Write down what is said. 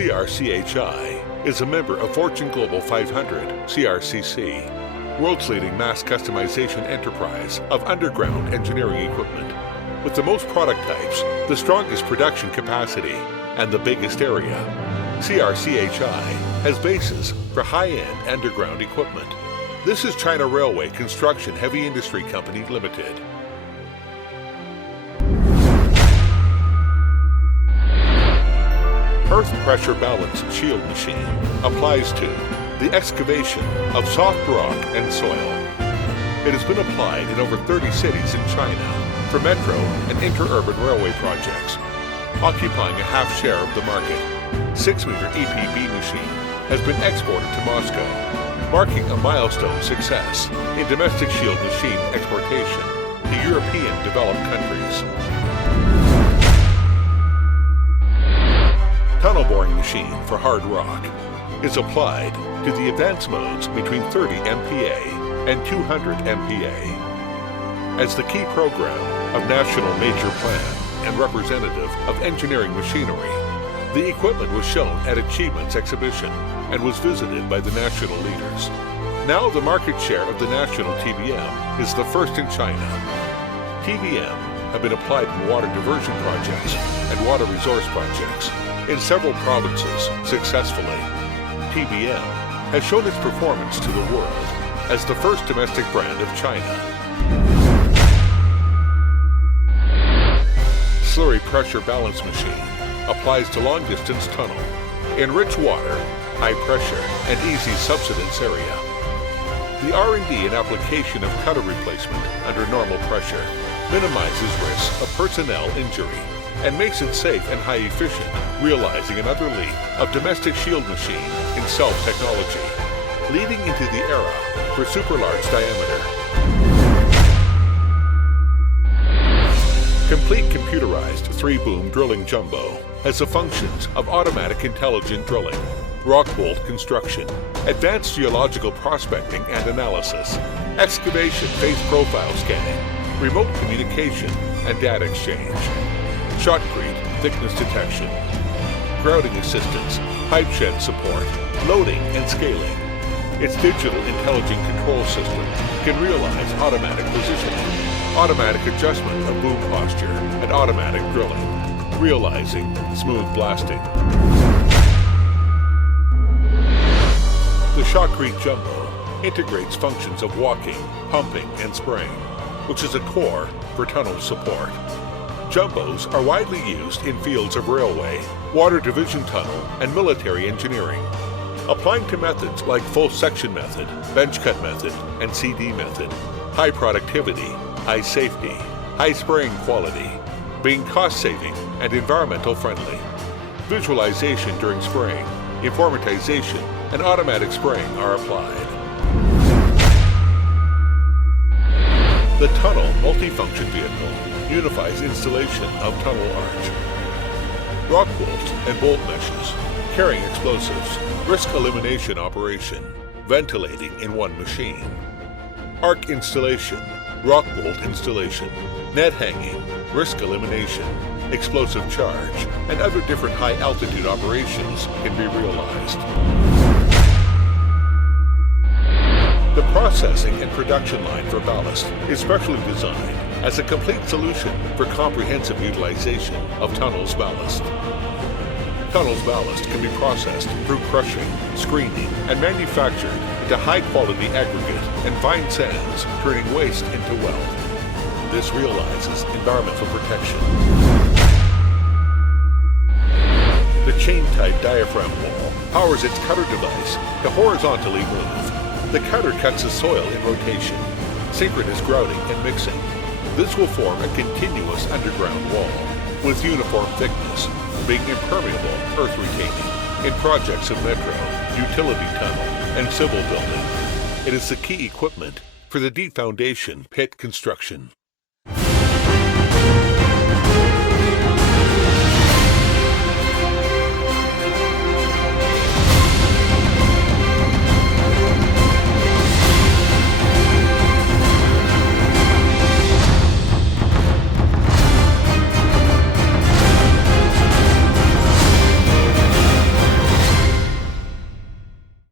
CRCHI is a member of Fortune Global 500, CRCC, world's leading mass customization enterprise of underground engineering equipment. With the most product types, the strongest production capacity, and the biggest area, CRCHI has bases for high-end underground equipment. This is China Railway Construction Heavy Industry Company Limited. Earth pressure balance shield machine applies to the excavation of soft rock and soil. It has been applied in over 30 cities in China for metro and interurban railway projects, occupying a half share of the market. 6-meter EPB machine has been exported to Moscow, marking a milestone success in domestic shield machine exportation to European developed countries. Tunnel boring machine for hard rock is applied to the advanced modes between 30 MPa and 200 MPa. As the key program of National Major Plan and representative of engineering machinery, the equipment was shown at Achievements Exhibition and was visited by the national leaders. Now the market share of the national TBM is the first in China. TBM have been applied in water diversion projects and water resource projects in several provinces successfully. TBM has shown its performance to the world as the first domestic brand of China. Slurry pressure balance machine applies to long-distance tunnel in rich water, high pressure, and easy subsidence area. The R&D and application of cutter replacement under normal pressure minimizes risks of personnel injury and makes it safe and high efficient, realizing another leap of domestic shield machine in self-technology, leading into the era for super large diameter. Complete computerized 3-boom drilling jumbo has the functions of automatic intelligent drilling, rock bolt construction, advanced geological prospecting and analysis, excavation face profile scanning, remote communication and data exchange, shotcrete thickness detection, grouting assistance, pipe shed support, loading and scaling. Its digital intelligent control system can realize automatic positioning, automatic adjustment of boom posture, and automatic drilling, realizing smooth blasting. The shotcrete jumbo integrates functions of walking, pumping, and spraying, which is a core for tunnel support. Jumbos are widely used in fields of railway, water division tunnel, and military engineering, applying to methods like full section method, bench cut method, and CD method. High productivity, high safety, high spraying quality, being cost-saving and environmental friendly. Visualization during spraying, informatization, and automatic spraying are applied. The tunnel multifunction vehicle unifies installation of tunnel arch, rock bolts and bolt meshes, carrying explosives, risk elimination operation, ventilating in one machine, arc installation, rock bolt installation, net hanging, risk elimination, explosive charge, and other different high-altitude operations can be realized. The processing and production line for ballast is specially designed as a complete solution for comprehensive utilization of tunnel's ballast. Tunnel's ballast can be processed through crushing, screening, and manufactured into high-quality aggregate and fine sands, turning waste into wealth. This realizes environmental protection. The chain-type diaphragm wall powers its cutter device to horizontally move. The cutter cuts the soil in rotation, synchronous grouting and mixing. This will form a continuous underground wall with uniform thickness, being impermeable earth retaining in projects of metro, utility tunnel, and civil building. It is the key equipment for the deep foundation pit construction.